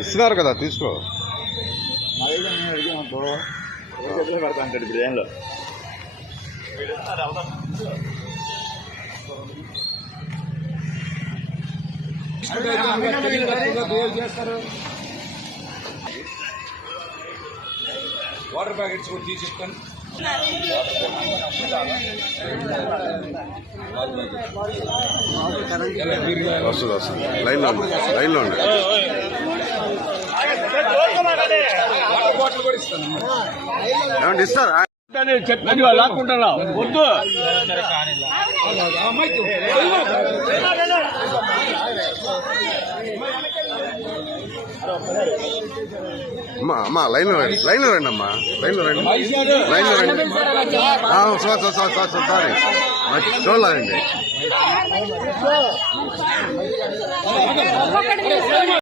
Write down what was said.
ఇస్తున్నారు కదా తీసుకో. పెడతాంటాడు బిర్యానీలో. వాటర్ ప్యాకెట్స్ కూడా తీసిస్తాను. వస్తుంది వస్తుంది. లైన్లో ఉండి బాటిల్ కూడా ఇస్తాను. ఏమంటే ఇస్తారా? చెప్పి లాక్కుంటున్నా వద్దు. అమ్మా లైన్లో రండి అమ్మా, లైన్లో రండి. సారీ చూడాలండి.